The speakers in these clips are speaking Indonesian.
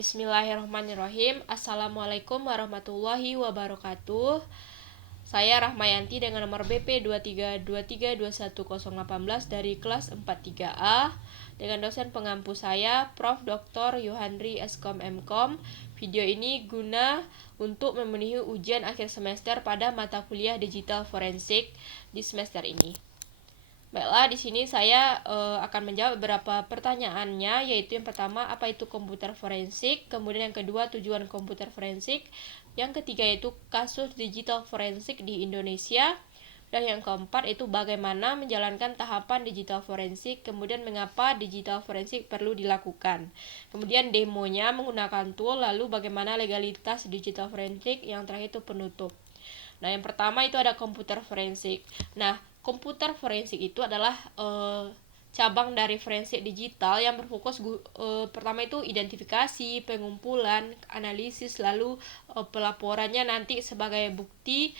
Bismillahirrahmanirrahim. Assalamualaikum warahmatullahi wabarakatuh. Saya Rahmayanti dengan nomor BP 232321018 dari kelas 43A dengan dosen pengampu saya Prof. Dr. Yohandri Eskom Mkom. Video ini guna untuk memenuhi ujian akhir semester pada mata kuliah digital forensik di semester ini. Baiklah, di sini saya akan menjawab beberapa pertanyaannya, yaitu yang pertama, apa itu komputer forensik, kemudian yang kedua, tujuan komputer forensik, yang ketiga yaitu kasus digital forensik di Indonesia, dan yang keempat itu bagaimana menjalankan tahapan digital forensik, kemudian mengapa digital forensik perlu dilakukan, kemudian demonya menggunakan tool, lalu bagaimana legalitas digital forensik, yang terakhir itu penutup. Nah, yang pertama itu ada komputer forensik. Nah, komputer forensik itu adalah cabang dari forensik digital yang berfokus pertama itu identifikasi, pengumpulan, analisis, lalu pelaporannya nanti sebagai bukti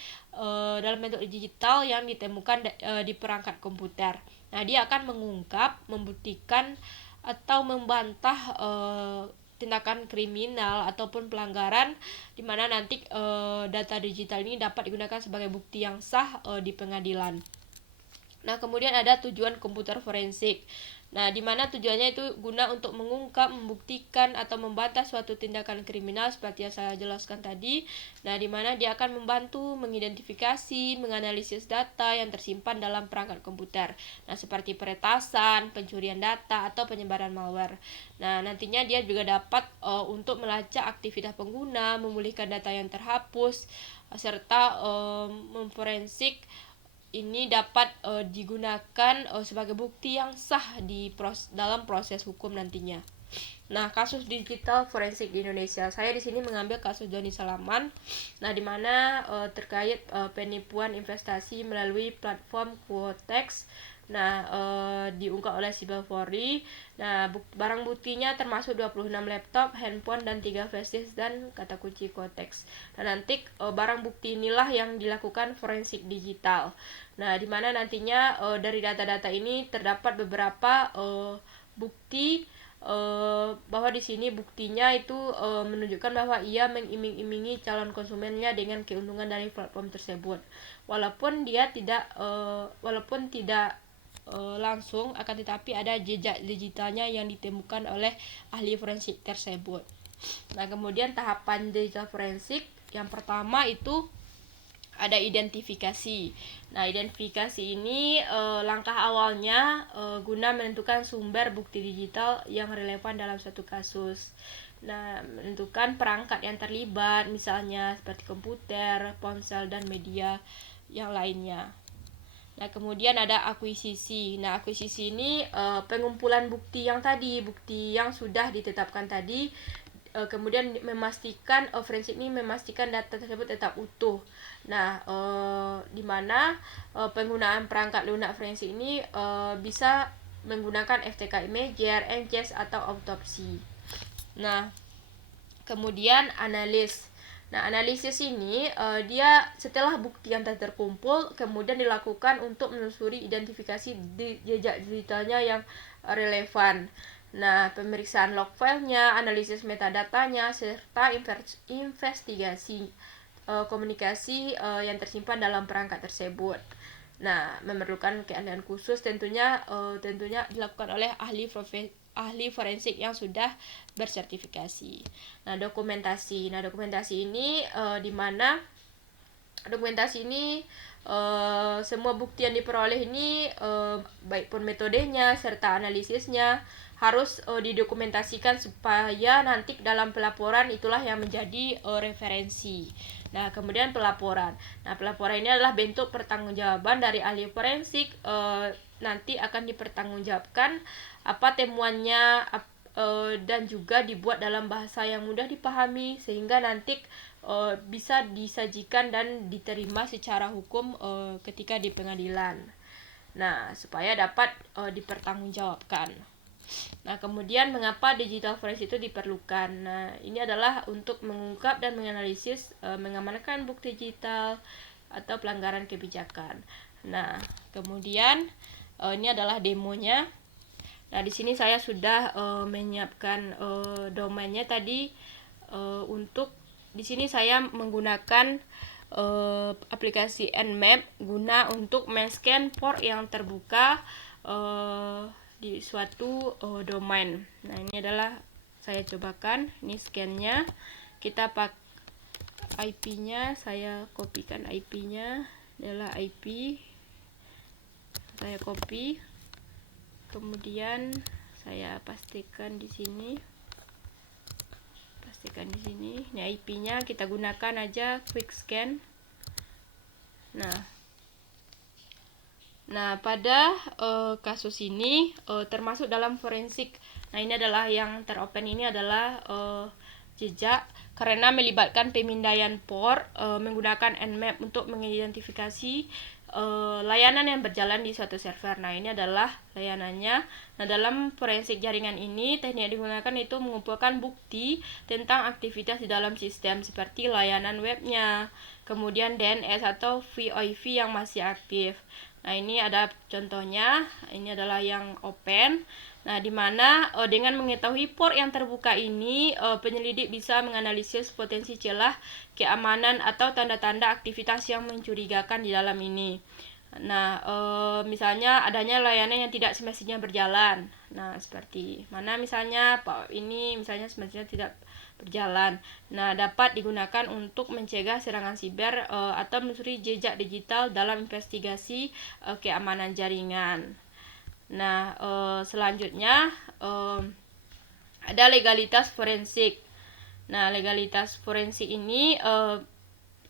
dalam bentuk digital yang ditemukan di perangkat komputer. Nah, dia akan mengungkap, membuktikan atau membantah tindakan kriminal ataupun pelanggaran di mana nanti data digital ini dapat digunakan sebagai bukti yang sah di pengadilan. Nah, kemudian ada tujuan komputer forensik. Nah, di mana tujuannya itu guna untuk mengungkap, membuktikan atau membantah suatu tindakan kriminal seperti yang saya jelaskan tadi. Nah, di mana dia akan membantu mengidentifikasi, menganalisis data yang tersimpan dalam perangkat komputer. Nah, seperti peretasan, pencurian data atau penyebaran malware. Nah, nantinya dia juga dapat untuk melacak aktivitas pengguna, memulihkan data yang terhapus, serta memforensik ini dapat digunakan sebagai bukti yang sah dalam proses hukum nantinya. Nah, kasus digital forensik di Indonesia. Saya di sini mengambil kasus Doni Salaman. Nah, di mana terkait penipuan investasi melalui platform Quotex. Nah, diungkap oleh Siber Polri. Nah, barang buktinya termasuk 26 laptop, handphone, dan 3 flash disk dan kata kunci Quotex. Dan nanti barang bukti inilah yang dilakukan forensik digital. Nah, di mana nantinya dari data-data ini terdapat beberapa bukti bahwa di sini buktinya itu menunjukkan bahwa ia mengiming-imingi calon konsumennya dengan keuntungan dari platform tersebut. Walaupun tidak langsung, akan tetapi ada jejak digitalnya yang ditemukan oleh ahli forensik tersebut. Nah, kemudian tahapan digital forensik yang pertama itu ada identifikasi. Nah, identifikasi ini langkah awalnya guna menentukan sumber bukti digital yang relevan dalam suatu kasus. Nah, menentukan perangkat yang terlibat, misalnya seperti komputer, ponsel, dan media yang lainnya. Nah, kemudian ada akuisisi. Nah, akuisisi ini pengumpulan bukti yang sudah ditetapkan tadi, kemudian memastikan forensik ini memastikan data tersebut tetap utuh. Nah, di mana penggunaan perangkat lunak forensik ini bisa menggunakan FTK Imager, EnCase, atau autopsi. Nah, kemudian analisis ini dia setelah bukti yang telah terkumpul kemudian dilakukan untuk menelusuri identifikasi jejak digitalnya yang relevan. Nah, pemeriksaan log filenya, analisis metadatanya, serta investigasi komunikasi yang tersimpan dalam perangkat tersebut. Nah, memerlukan keahlian khusus tentunya dilakukan oleh ahli forensik yang sudah bersertifikasi. Nah, dokumentasi ini di mana dokumentasi ini semua bukti yang diperoleh ini baik pun metodenya serta analisisnya harus didokumentasikan supaya nanti dalam pelaporan itulah yang menjadi referensi. Nah, kemudian pelaporan. Nah, pelaporan ini adalah bentuk pertanggungjawaban dari ahli forensik, nanti akan dipertanggungjawabkan apa temuannya dan juga dibuat dalam bahasa yang mudah dipahami sehingga nanti bisa disajikan dan diterima secara hukum ketika di pengadilan. Nah, supaya dapat dipertanggungjawabkan. Nah, kemudian mengapa digital forensik itu diperlukan? Nah, ini adalah untuk mengungkap dan menganalisis mengamankan bukti digital atau pelanggaran kebijakan. Nah, kemudian ini adalah demonya. Nah, di sini saya sudah menyiapkan domainnya tadi. Untuk di sini saya menggunakan aplikasi Nmap guna untuk men-scan port yang terbuka di suatu domain. Nah, ini adalah saya cobakan, ini scan-nya. Kita pakai IP-nya, saya kopikan IP-nya, adalah IP. Saya copy. Kemudian saya pastikan di sini. Ini IP-nya, kita gunakan aja quick scan. Nah, pada kasus ini termasuk dalam forensik. Nah, ini adalah yang teropen ini adalah jejak karena melibatkan pemindaian port menggunakan Nmap untuk mengidentifikasi layanan yang berjalan di suatu server. Nah, ini adalah layanannya. Nah, dalam forensik jaringan ini, teknik yang digunakan itu mengumpulkan bukti tentang aktivitas di dalam sistem seperti layanan webnya, kemudian DNS atau VoIP yang masih aktif. Nah, ini ada contohnya. Ini adalah yang open. Nah, di mana dengan mengetahui port yang terbuka ini, penyelidik bisa menganalisis potensi celah keamanan atau tanda-tanda aktivitas yang mencurigakan di dalam ini. Nah, misalnya adanya layanan yang tidak semestinya berjalan. Nah, seperti mana misalnya ini misalnya semestinya tidak berjalan. Nah, dapat digunakan untuk mencegah serangan siber atau menelusuri jejak digital dalam investigasi keamanan jaringan. Nah, selanjutnya ada legalitas forensik. Nah, legalitas forensik ini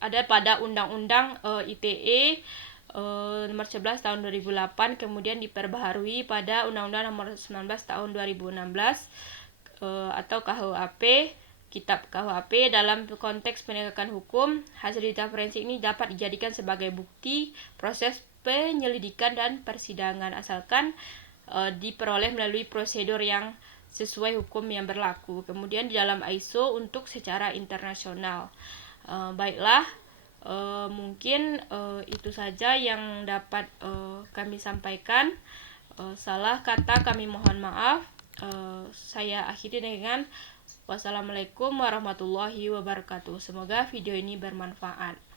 ada pada Undang-Undang ITE nomor 11 tahun 2008, kemudian diperbaharui pada Undang-Undang nomor 19 tahun 2016 atau KUHP, Kitab KUHP. Dalam konteks penegakan hukum, hasil data forensik ini dapat dijadikan sebagai bukti proses penyelidikan dan persidangan asalkan diperoleh melalui prosedur yang sesuai hukum yang berlaku. Kemudian di dalam ISO untuk secara internasional. Baiklah, mungkin itu saja yang dapat kami sampaikan. Salah kata kami mohon maaf. Saya akhiri dengan wassalamualaikum warahmatullahi wabarakatuh. Semoga video ini bermanfaat.